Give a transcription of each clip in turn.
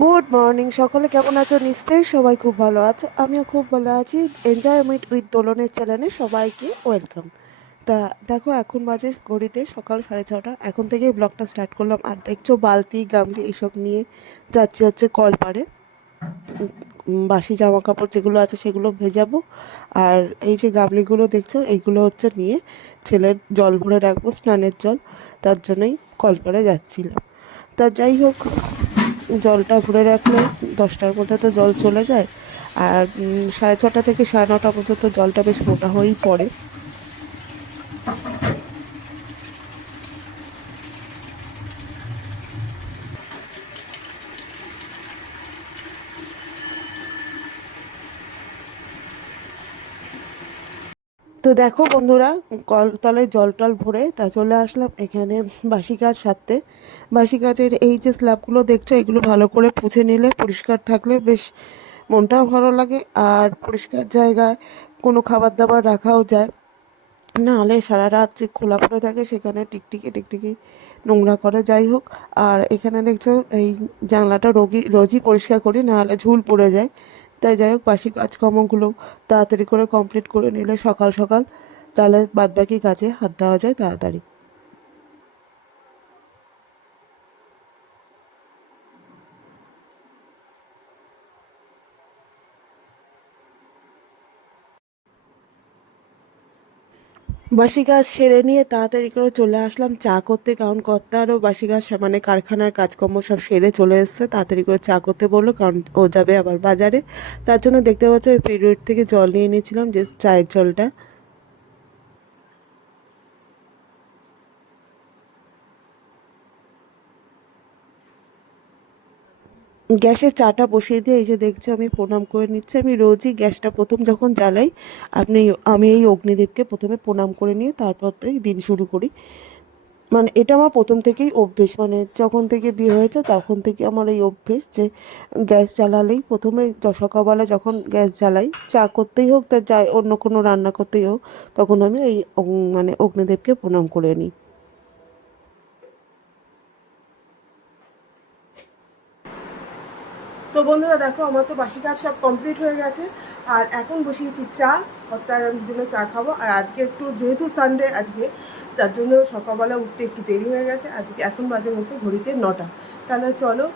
Good morning সকলে কেমন আছো? নিশ্চয়ই সবাই খুব ভালো আছো। আমিও খুব ভালো আছি। এনজয়মেন্ট উইথ দোলনের চ্যানেলে সবাইকে ওয়েলকাম তা দেখো, এখন বাজে ঘড়িতে সকাল সাড়ে ছটা। এখন থেকে ব্লগটা স্টার্ট করলাম। আর দেখছ, বালতি, গামলি এইসব নিয়ে যাচ্ছে যাচ্ছে কল পারে বাসি জামা কাপড় যেগুলো আছে সেগুলো ভেজাবো। আর এই যে গামলিগুলো দেখছ, এইগুলো হচ্ছে নিয়ে ছেলের জল ভরে রাখব, স্নানের জল। তার জন্যই কলপাড়ে যাচ্ছিলাম। তা যাই হোক জলটা ভরে রাখলে দশটার মধ্যে তো জল চলে যায়। আর সাড়ে ছটা থেকে সাড়ে নটা পর্যন্ত জলটা বেশ মোটা হয়েই পড়ে। তো দেখো বন্ধুরা কলতলায় জল টল ভরে তা চলে আসলাম এখানে বাসি গাছ সারতে। বাসি গাছের এই যে স্ল্যাবগুলো দেখছ, এগুলো ভালো করে পুছে নিলে পরিষ্কার থাকলে বেশ মনটাও ভালো লাগে আর পরিষ্কার জায়গায় কোনো খাবার দাবার রাখাও যায়। নাহলে সারা রাত যে খোলা পড়ে থাকে সেখানে টিকটিকি টিকটিকি নোংরা করে, যাই হোক। আর এখানে দেখছ এই জানলাটা রোগী, রোজই পরিষ্কার করি, নাহলে ঝুল পড়ে যায়। তাই যাই হোক, বাসি কাজকর্মগুলো তাড়াতাড়ি করে কমপ্লিট করে নিলে সকাল সকাল তাহলে বাদবাকি কাজে হাত দেওয়া যায় তাড়াতাড়ি। বাসি কাজ সেরে নিয়ে তাড়াতাড়ি করে চলে আসলাম। চা করতে, কারণ কর্তারও বাসি কাজ মানে কারখানার কাজকর্ম সব সেরে চলে এসছে। তাড়াতাড়ি করে চা করতে বলল, কারণ ও যাবে আবার বাজারে। তার জন্য দেখতে পাচ্ছ, ওই পিরিয়ড থেকে জল নিয়ে নিয়েছিলাম যে চায়ের জলটা। গ্যাসের চাটা বসিয়ে দিয়ে এই যে দেখছ, আমি প্রণাম করে নিচ্ছি। আমি রোজই গ্যাসটা প্রথম যখন জ্বালাই, আপনি, আমি এই অগ্নিদেবকে প্রথমে প্রণাম করে নিয়ে তারপর তো দিন শুরু করি। মানে এটা আমার প্রথম থেকেই অভ্যেস। মানে যখন থেকে বিয়ে হয়েছে তখন থেকে আমার এই অভ্যেস যে গ্যাস জ্বালালেই প্রথমে সকালবেলা যখন গ্যাস জ্বালাই, চা করতেই হোক, তা যাই, অন্য কোনো রান্না করতেই হোক, তখন আমি এই মানে অগ্নিদেবকে প্রণাম করে নিই। তো বন্ধুরা দেখো, আমার তো বাসি কাজ সব কমপ্লিট হয়ে গেছে। আর এখন বসিয়েছি চা, অর্থাৎ আমি দুজনে চা খাব। আর আজকে একটু, যেহেতু সানডে আজকে, তার জন্য সকালবেলা উঠতে একটু দেরি হয়ে গেছে। আজকে এখন বাজে হচ্ছে ঘড়িতে নটা। তাহলে চলো,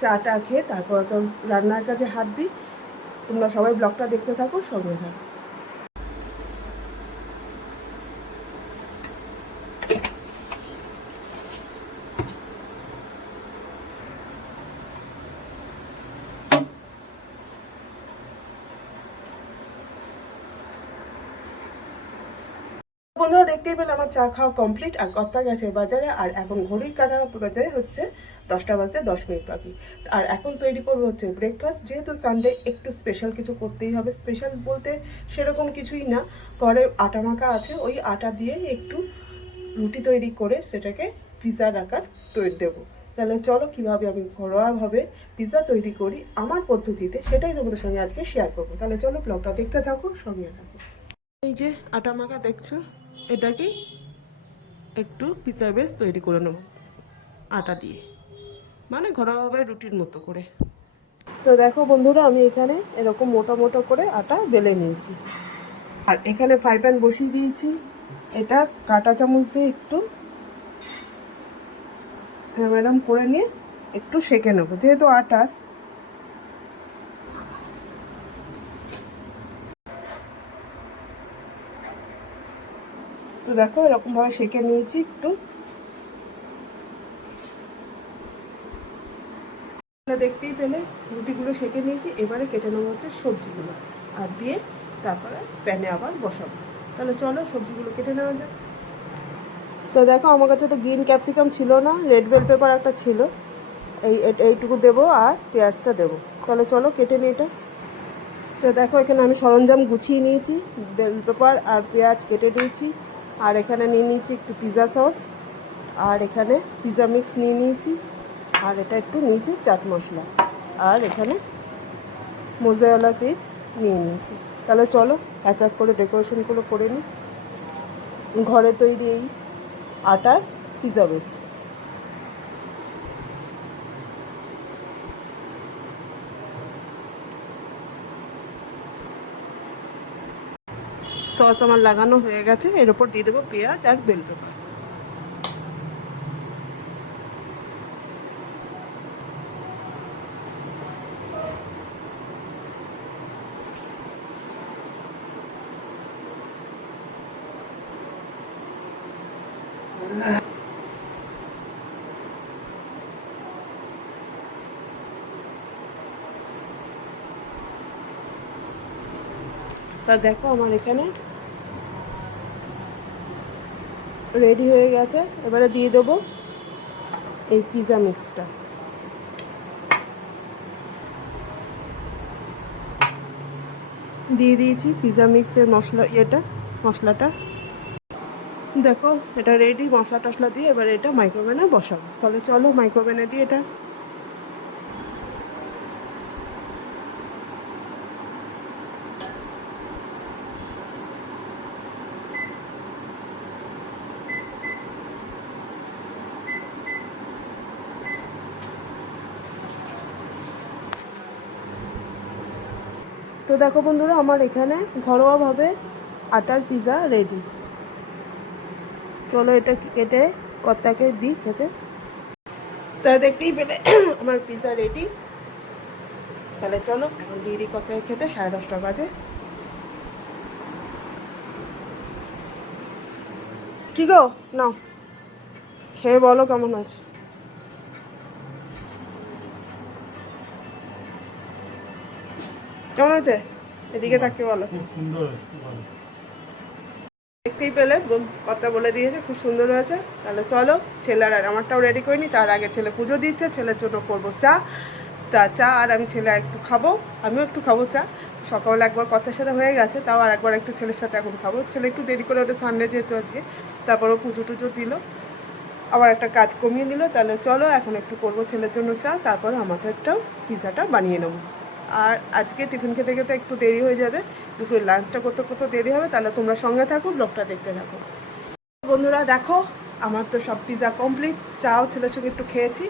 চাটা খেয়ে তারপর তো রান্নার কাছে হাত দিই। তোমরা সবাই ব্লগটা দেখতে থাকো সঙ্গে থাকো বন্ধুরা দেখতেই পেলে আমার চা খাওয়া কমপ্লিট আর কর্তা গেছে বাজারে, আর এখন ঘড়ির কাটা বাজারে হচ্ছে দশটা বাজতে দশ মিনিট বাকি। আর এখন তৈরি করব হচ্ছে ব্রেকফাস্ট যেহেতু সানডে একটু স্পেশাল কিছু করতেই হবে স্পেশাল বলতে সেরকম কিছুই না। ঘরে আটা মাখা আছে, ওই আটা দিয়ে একটু রুটি তৈরি করে সেটাকে পিৎজার আকার তৈরি দেবো। তাহলে চলো কীভাবে আমি ঘরোয়াভাবে পিৎজা তৈরি করি, আমার পদ্ধতিতে সেটাই তোমাদের সঙ্গে আজকে শেয়ার করব। তাহলে চলো ব্লগটা দেখতে থাকো, সঙ্গে থাকো। এই যে আটা মাখা দেখছ এটাকেই একটু পিৎজা বেস তৈরি করে নেব, আটা দিয়ে। মানে ঘরোয়াভাবে রুটির মতো করে। তো দেখো বন্ধুরা, আমি এখানে এরকম মোটা মোটা করে আটা বেলে নিয়েছি। আর এখানে ফ্রাই প্যান বসিয়ে দিয়েছি। এটা কাঁটা চামচ দিয়ে একটু ম্যাডাম করে নিয়ে একটু সেঁকে নেব। যেহেতু আটা তো দেখো, এরকমভাবে সেঁকে নিয়েছি একটু। দেখতেই পেলে, রুটিগুলো সেঁকে নিয়েছি, এবারে কেটে নেব হচ্ছে সবজিগুলো। আর দিয়ে তারপরে প্যানে আবার বসাবো। তাহলে চলো সবজিগুলো কেটে নেওয়া যাক। তো দেখো, আমার কাছে তো গ্রিন ক্যাপসিকাম ছিল না, রেড বেল পেপার একটা ছিল। এই এইটুকু দেবো আর পেঁয়াজটা দেবো। তাহলে চলো কেটে নিই এটা। তো দেখো, এখানে আমি সরঞ্জাম গুছিয়ে নিয়েছি, বেল পেপার আর পেঁয়াজ কেটে দিয়েছি। আর এখানে নিয়ে নিয়েছি একটু পিৎজা সস আর এখানে পিৎজা মিক্স নিয়ে নিয়েছি, আর এটা একটু নিয়েছি চাট মশলা, আর এখানে মোজাওয়ালা চিজ নিয়ে নিয়েছি। তাহলে চলো, এক এক করে ডেকোরেশনগুলো করে নিই। ঘরে তৈরি এই আটার পিৎজা বেস সস আমার লাগানো হয়ে গেছে। এর ওপর দিয়ে দেবো পেঁয়াজ আর বেল পেপার। তা দেখো আমার এখানে রেডি হয়ে গেছে। এবারে দিয়ে দেবো এই পিৎজা মিক্সটা দিয়ে দিয়েছি পিৎজা মিক্সের মশলা, ইয়েটা, মশলাটা। দেখো, এটা রেডি মশলা টশলা দিয়ে এবার এটা মাইক্রোওভেনে বসাবো। তাহলে চলো মাইক্রোওভেনে দিয়ে এটা দেখো বন্ধুরা, আমার এখানে ঘরোয়াভাবে আটার পিৎজা রেডি চলো এটা কেটে কর্তাকে দিই খেতে। তা দেখতেই পেলে আমার পিৎজা রেডি তাহলে চলো, এখন দিয়ে দিই কর্তাকে খেতে, সাড়ে দশটা বাজে। কি গো? নাও। খেয়ে বলো কেমন আছে। কেমন আছে? এদিকে থাকতে বলো। খুব সুন্দর দেখতেই পেলে কথা বলে দিয়েছে খুব সুন্দর হয়েছে। তাহলে চলো ছেলের আর আমারটাও রেডি করিনি তার আগে ছেলে পুজো দিচ্ছে ছেলের জন্য করব চা। তা চা আর আমি ছেলে একটু খাব আমিও একটু খাব চা। সকালে একবার কথার সাথে হয়ে গেছে তাও আর একবার একটু ছেলের সাথে এখন খাব। ছেলে একটু দেরি করে ওটা সানডে যেহেতু আজকে তারপরও পুজো টুজো দিল। আবার একটা কাজ কমিয়ে দিল তাহলে চলো এখন একটু করব ছেলের জন্য চা তারপর আমাদেরটাও পিৎজাটা বানিয়ে নেব। আর আজকে টিফিন খেতে খেতে একটু দেরি হয়ে যাবে। দুপুরে লাঞ্চটা করতে করতে দেরি হবে, তাহলে তোমরা সঙ্গে থাকো ব্লগটা দেখতে থাকো। বন্ধুরা, দেখো, আমার তো সব পিৎজা কমপ্লিট চাও ছেলের সঙ্গে একটু খেয়েছি,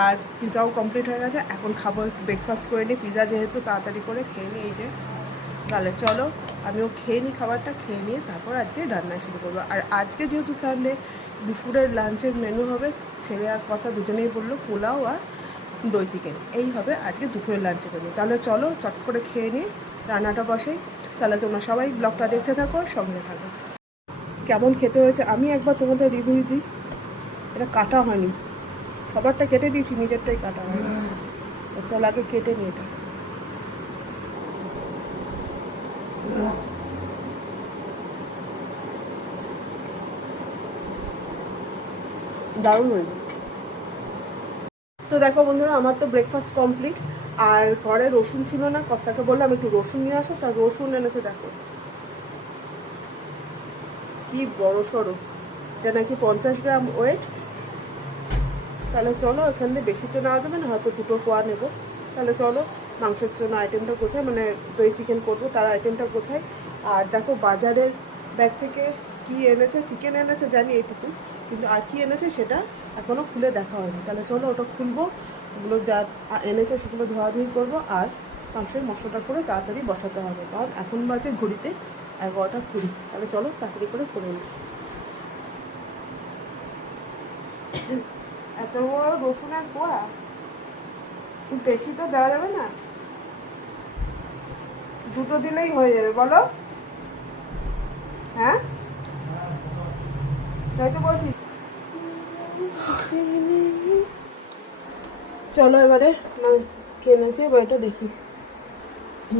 আর পিৎজাও কমপ্লিট হয়ে গেছে। এখন খাব একটু ব্রেকফাস্ট করে নিই। পিৎজা যেহেতু তাড়াতাড়ি করে খেয়ে নিই, এই যে। তাহলে চলো, আমিও খেয়ে নিই খাবারটা, খেয়ে নিয়ে তারপর আজকে রান্না শুরু করব। আর আজকে যেহেতু সানডে দুপুরের লাঞ্চের মেনু হবে, ছেলে আর কথা দুজনেই বলল, পোলাও আর দই চিকেন। এই হবে আজকে দুপুরের লাঞ্চের মেনু তাহলে চলো, চট করে খেয়ে নিই রান্নাটা বসেই। তাহলে তোমরা সবাই ব্লগটা দেখতে থাকো, সঙ্গে থাকো। কেমন খেতে হয়েছে? আমি একবার তোমাদের রিভিউ দিই। এটা কাটা হয়নি। সবারটা কেটে দিয়েছি, নিজেরটাই কাটা হয়নি। চল আগে কেটে নিই এটা। দারুণ হয়েছে। তো দেখো বন্ধুরা, আমার তো ব্রেকফাস্ট কমপ্লিট আর ঘরে রসুন ছিল না, কর্তাকে বললাম, একটু রসুন নিয়ে আসো। তার রসুন এনেছে দেখো। কি বড় সড়ো। এটা নাকি পঞ্চাশ গ্রাম ওয়েট তাহলে চলো, এখান থেকে বেশি তো নেওয়া যাবে না, হয়তো দুটো কোয়া নেব। তাহলে চলো, মাংসের জন্য আইটেমটা গোছাই মানে দই চিকেন করব, তার আইটেমটা গোছাই। আর দেখো বাজারের ব্যাগ থেকে কি এনেছে চিকেন এনেছে, জানি এইটুকু কিন্তু আর কি এনেছে সেটা এখনও খুলে দেখা হয়নি। তাহলে চলো ওটা খুলবো, ওগুলো যা এনেছে সেগুলো ধোয়াধুয়ি করব আর মাংসের মশলাটা করে তাড়াতাড়ি বসাতে হবে। কারণ এখন বাজে ঘড়িতে এগারোটা কুড়ি। তাহলে চলো তাড়াতাড়ি করে করে নিই। এত বড় রসুনের কোয়া? বেশি তো দেওয়া যাবে না? দুটো দিলেই হয়ে যাবে, বলো। হ্যাঁ? চলো এবারে কেনেছে এবার এটা দেখি।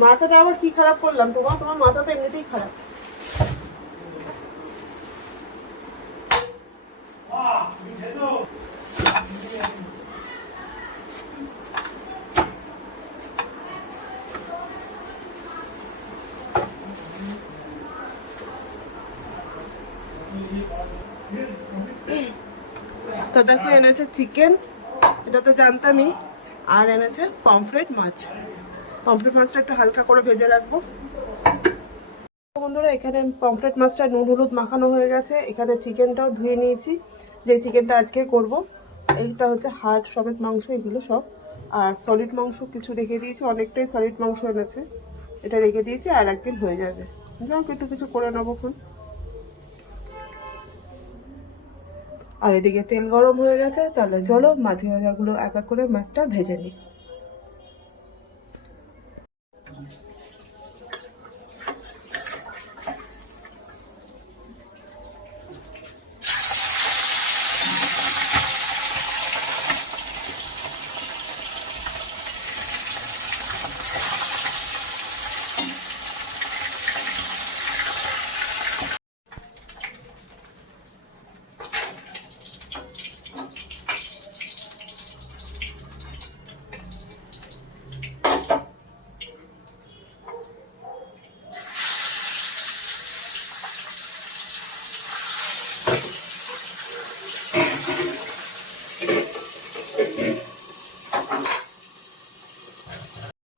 মাথাটা আবার কি খারাপ করলাম? তোমার তোমার মাথা তো এমনিতেই খারাপ তো দেখো এনেছে চিকেন, এটা তো জানতামই। আর এনেছে পমফ্রেট মাছ। পমফ্রেট মাছটা একটু হালকা করে ভেজে রাখব। বন্ধুরা, এখানে পমফ্রেট মাছটা নুন, হলুদ মাখানো হয়ে গেছে। এখানে চিকেনটাও ধুয়ে নিয়েছি। যে চিকেনটা আজকে করব, এইটা হচ্ছে হাড় সমেত মাংস, এগুলো সব। আর সলিড মাংস কিছু রেখে দিয়েছি। অনেকটাই সলিড মাংস এনেছে। এটা রেখে দিয়েছি আর একদিন হয়ে যাবে। যাক, একটু কিছু করে নেব আর এদিকে তেল গরম হয়ে গেছে, তাহলে চলো মাছ ভাজাগুলো এক এক করে মাছটা ভেজে নিই।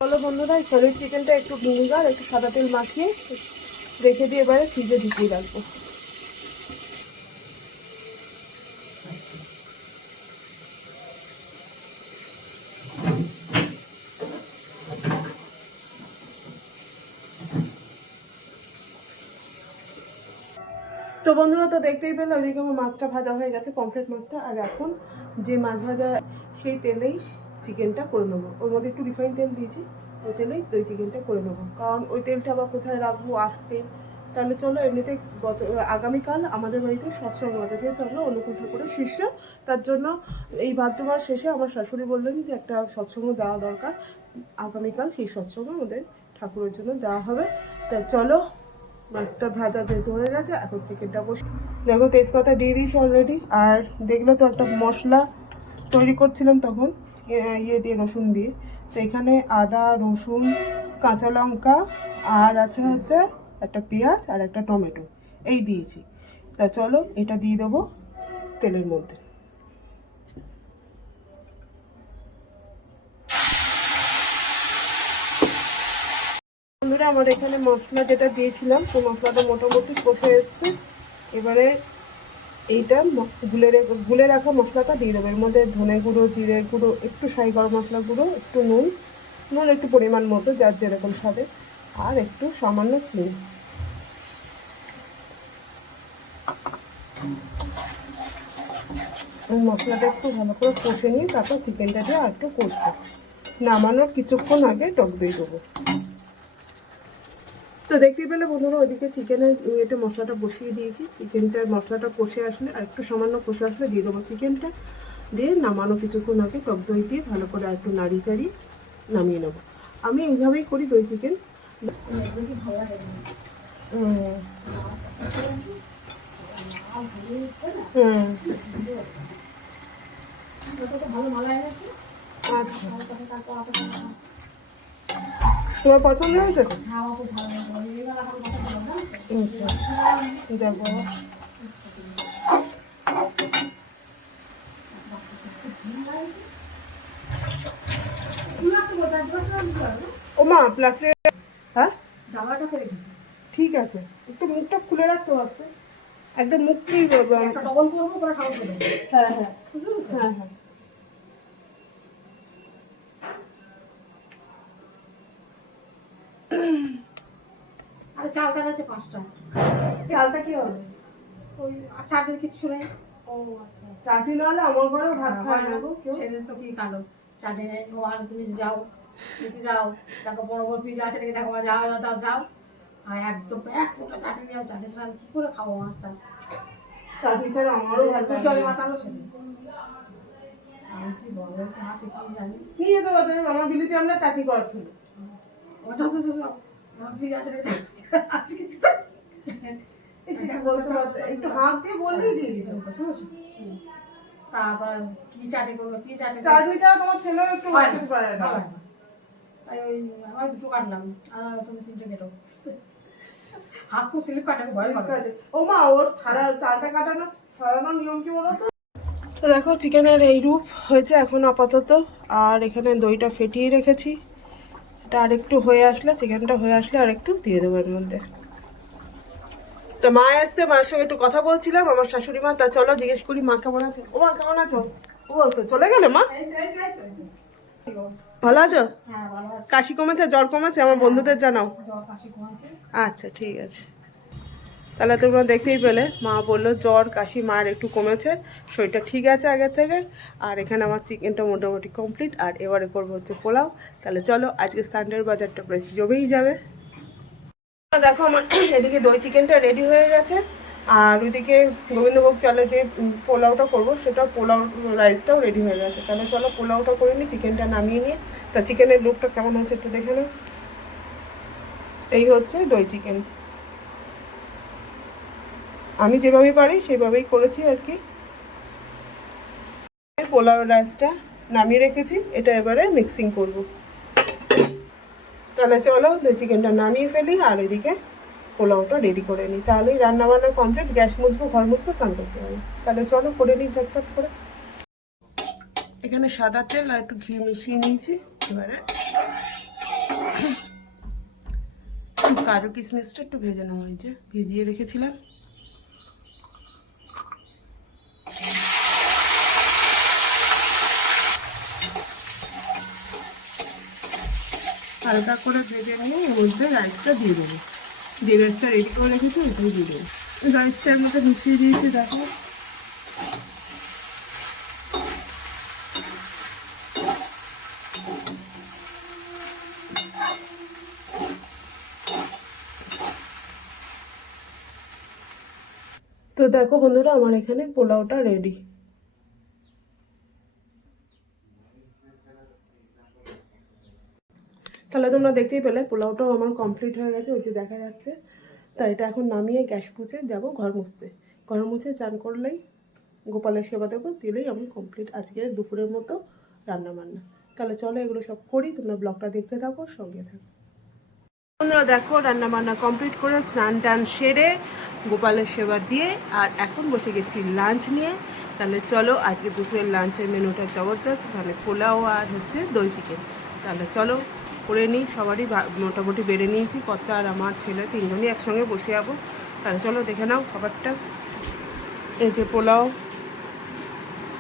চলো বন্ধুরা, এই শরীর চিকেনটা একটু ভিনিগার, একটু সাদা তেল মাখিয়ে রেখে দিয়ে এবারে ফ্রিজে ঢুকিয়ে রাখব। তো বন্ধুরা, তো দেখতেই পেলে, ওইদিকে আমার মাছটা ভাজা হয়ে গেছে, পমফ্রেট মাছটা। আর এখন যে মাছ ভাজা, সেই তেলেই চিকেনটা করে নেব। ওর মধ্যে একটু রিফাইন তেল দিয়েছি, ওই তেলেই ওই চিকেনটা করে নেব। কারণ ওই তেলটা আবার কোথায় রাখব, আসতে? তাহলে চলো এমনিতে গত, আগামীকাল আমাদের বাড়িতে সৎসঙ্গ আছে, যেহেতু আমরা অনুকূল ঠাকুরের শিষ্য, তার জন্য এই ভাদ্র মাস শেষে আমার শাশুড়ি বললেন যে একটা সৎসঙ্গ দেওয়া দরকার। আগামীকাল সেই সৎসঙ্গ আমাদের ঠাকুরের জন্য দেওয়া হবে। তা চলো, মাছটা ভাজা যেহেতু হয়ে গেছে, এখন চিকেনটা বসে দেখো তেজপাতা দিয়ে দিয়েছি অলরেডি আর দেখলে তো একটা মশলা তৈরি করছিলাম তখন। ইয়ে দিয়ে রসুন দিয়ে। তো এখানে আদা, রসুন, কাঁচা লঙ্কা, আর আছে হচ্ছে একটা পেঁয়াজ আর একটা টমেটো। এই দিয়েছি। তা চলো এটা দিয়ে দেবো তেলের মধ্যে। আমার এখানে মশলা যেটা দিয়েছিলাম, সেই মশলাটা মোটামুটি কষে এসছে। এবারে এইটা গুলে গুলে রাখা মশলাটা দিয়ে দেবো। এর মধ্যে ধনে গুঁড়ো, জিরে গুঁড়ো, একটু সাই গরম মশলা গুঁড়ো, একটু নুন নুন একটু পরিমাণ মতো, যার যেরকম স্বাদে, আর একটু সামান্য চিনি। মশলাটা একটু ভালো করে কষে নিয়ে তারপর চিকেনটা দিয়ে আর একটু কষবো। নামানোর কিছুক্ষণ আগে টক দই দেবো। তো দেখতে পেলে বন্ধুরা ওইদিকে চিকেনের এটা মশলাটা বসিয়ে দিয়েছি। চিকেনটা মশলাটা কষে আসলে আর একটু সামান্য কষে আসলে দিয়ে দেবো চিকেনটা। দিয়ে নামানো কিছুক্ষণ আগে টক দই দিয়ে ভালো করে একটু নাড়ি চাড়িয়ে নামিয়ে নেব। আমি এইভাবেই করি দই চিকেন। আচ্ছা। তোমার পছন্দ হয়েছে যাব প্লাস্টিক হ্যাঁ? জামাটা ঠিক আছে। একটু মুখটা খুলে রাখতে পারতে একদম মুখটি ডবল করব হ্যাঁ হ্যাঁ। হ্যাঁ হ্যাঁ। আরে চাল আছে পাঁচটা চালটা কি হবে? ওই চাটের কিচ্ছু নেই। ও আচ্ছা চাটনি না হলে আমার ঘরেও ভাত খায় না গো কেউ? সেদিন তো কি কালো চাটে নেই ও আর তুমি যাও নিচে যাও। দেখো বড় বড় পিজা আছে নাকি? দেখো যাও যাও যাও যাও। আর একদম এক ফোটা চাটনি যাও চাটনি ছাড়া আমি কি করে খাব মাছ টাছ? চাটনি ছাড়া আমারও ভালো চলে মাছ আনলো সেদিন নিয়ে যেতে পারতে আমার বিলিতে আমরা চাটনি করা ছিল। ও একটু তারপর কি? তোমার ছেলেও একটু কাটলাম করে ও মা ওর নিয়ম তো দেখো চিকেনের এই রূপ হয়েছে এখন আপাতত, আর এখানে দইটা ফেটিয়ে রেখেছি এটা আরেকটু হয়ে আসলে চিকেনটা হয়ে আসলে আরেকটু দিয়ে দেবো এর মধ্যে। তো মা এসছে মায়ের সঙ্গে একটু কথা বলছিলাম আমার শাশুড়ি মা তা চলো জিজ্ঞেস করি মা কেমন আছে? ও মা কেমন আছো? ও তো চলে গেলে মা? ভালো আছো? হ্যাঁ কাশি কমেছে জ্বর কমেছে? আমার বন্ধুদের জানাও। আচ্ছা ঠিক আছে। তাহলে তোমরা দেখতেই পেলে। মা বলল, জ্বর, কাশি, মার একটু কমেছে। শরীরটা ঠিক আছে আগের থেকে। আর এখানে আমার চিকেনটা মোটামুটি কমপ্লিট আর এবারে করব হচ্ছে পোলাও। তাহলে চলো, আজকে সানডের বাজারটা বেশ জমেই যাবে। দেখো আমার এদিকে দই চিকেনটা রেডি হয়ে গেছে। আর ওইদিকে গোবিন্দভোগ চালে যে পোলাওটা করব, সেটা পোলাও রাইসটাও রেডি হয়ে গেছে। তাহলে চলো, পোলাওটা করে নিই, চিকেনটা নামিয়ে নিয়ে তা চিকেনের লুকটা কেমন হয়েছে একটু দেখে এই হচ্ছে দই চিকেন। আমি যেভাবে পারি সেভাবেই করেছি আর কি। পোলাও রাইসটা নামিয়ে রেখেছি, এটা এবারে মিক্সিং করব। তাহলে চলো দই চিকেনটা নামিয়ে ফেলি আর এদিকে পোলাওটা রেডি করে নিই। তাহলেই রান্না বান্না কমপ্লিট গ্যাস মুছবো, ঘর মুছবো, স্নান করতে হবে। তাহলে চলো করে নিই ঝটপট করে। এখানে সাদা তেল আর একটু ঘি মিশিয়ে নিয়েছি। এবারে কাজু কিশমিশটা একটু ভেজে নেওয়া হয়েছে। ভিজিয়ে রেখেছিলাম। হালকা করে ভেজে নিয়ে এর মধ্যে রাইসটা দিয়ে দেবো। যে রাইসটা রেডি করে রেখেছি ওইটাই দিয়ে দেবো। রাইসটার মধ্যে মিশিয়ে দিয়েছি দেখো। তো দেখো বন্ধুরা, আমার এখানে পোলাওটা রেডি তাহলে তোমরা দেখতেই পেলে, পোলাওটাও আমার কমপ্লিট হয়ে গেছে, ওই যে দেখা যাচ্ছে। তাই এটা এখন নামিয়ে গ্যাস পুছে যাব ঘর মুছতে। ঘর মুছে চান করলেই গোপালের সেবা দেবো, দিলেই আমি কমপ্লিট আজকে দুপুরের মতো রান্না বান্না তাহলে চলো এগুলো সব করি, তোমরা ব্লগটা দেখতে থাকো, সঙ্গে থাকো। বন্ধুরা দেখো রান্না বান্না কমপ্লিট করে স্নান টান সেরে গোপালের সেবা দিয়ে আর এখন বসে গেছি লাঞ্চ নিয়ে। তাহলে চলো আজকে দুপুরের লাঞ্চের মেনুটা জবরদস্ত মানে পোলাও আর হচ্ছে দই চিকেন তাহলে চলো করে নিই, সবারই মোটামুটি বেড়ে নিয়েছি। কত আর আমার ছেলে তিনজনই একসঙ্গে বসে যাব। তাহলে চলো দেখে নাও খাবারটা। এই যে পোলাও।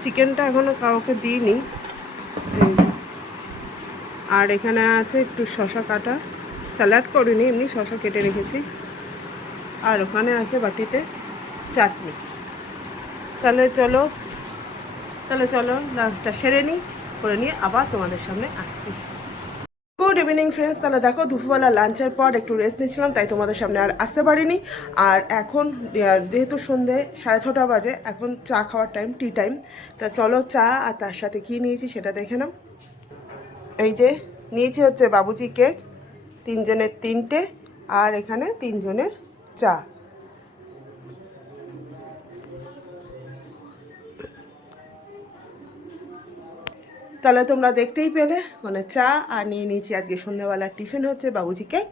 চিকেনটা এখনও কাউকে দিইনি। আর এখানে আছে একটু শশা কাটা। স্যালাড করিনি, এমনি শশা কেটে রেখেছি। আর ওখানে আছে বাটিতে চাটনি। তাহলে চলো তাহলে চলো লাঞ্চটা সেরে নিই, করে নিয়ে আবার তোমাদের সামনে আসছি। গুড ইভিনিং ফ্রেন্ডস তাহলে দেখো, দুপুরবেলা লাঞ্চের পর একটু রেস্ট নিয়েছিলাম, তাই তোমাদের সামনে আর আসতে পারিনি। আর এখন যেহেতু সন্ধে, সাড়ে ছটা বাজে, এখন চা খাওয়ার টাইম টি টাইম তা চলো চা আর তার সাথে কী নিয়েছি সেটা দেখে নাও। এই যে, নিয়েছি হচ্ছে বাবুজি কেক তিনজনের তিনটে, আর এখানে তিনজনের চা। তাহলে তোমরা দেখতেই পেলে মানে চা আর নিয়ে নিয়েছি আজকে সন্ধ্যাবেলার টিফিন হচ্ছে বাবুজি কেক।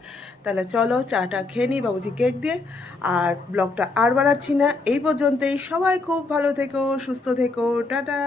তাহলে চলো চাটা খেয়ে নিই বাবুজি কেক দিয়ে। আর ব্লগটা আর বাড়াচ্ছি না, এই পর্যন্তই। সবাই খুব ভালো থেকো, সুস্থ থেকো, টাটা।